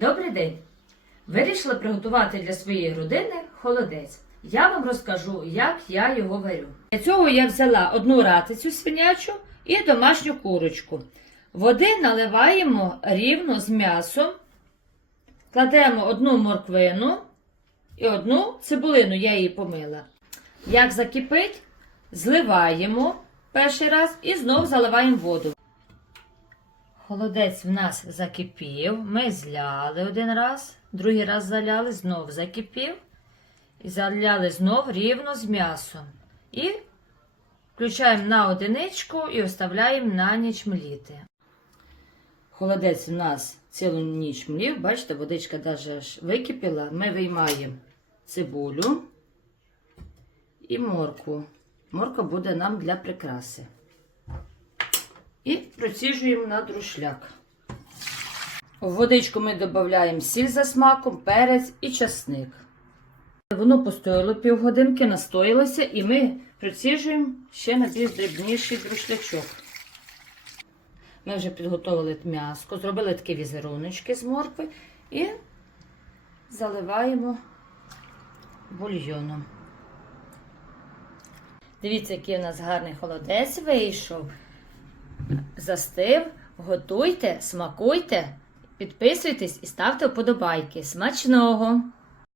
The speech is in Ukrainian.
Добрий день! Вирішила приготувати для своєї родини холодець. Я вам розкажу, як я його варю. Для цього я взяла одну ратицю свинячу і домашню курочку. Води наливаємо рівно з м'ясом, кладемо одну морквину і одну цибулину, я її помила. Як закипить, зливаємо перший раз і знов заливаємо воду. Холодець в нас закипів, ми зляли один раз, другий раз заляли, знов закипів. І заляли знов рівно з м'ясом. І включаємо на одиничку і оставляємо на ніч мліти. Холодець у нас цілу ніч млів, бачите, водичка навіть википіла. Ми виймаємо цибулю і морку. Морка буде нам для прикраси. І проціжуємо на друшляк. В водичку ми додаємо сіль за смаком, перець і часник. Воно постояло півгодинки, настоїлося, і ми проціжуємо ще на більш дрібніший друшлячок. Ми вже підготували м'яско, зробили такі візеруночки з моркви і заливаємо бульйоном. Дивіться, який у нас гарний холодець вийшов. Застив, готуйте, смакуйте, підписуйтесь і ставте вподобайки. Смачного!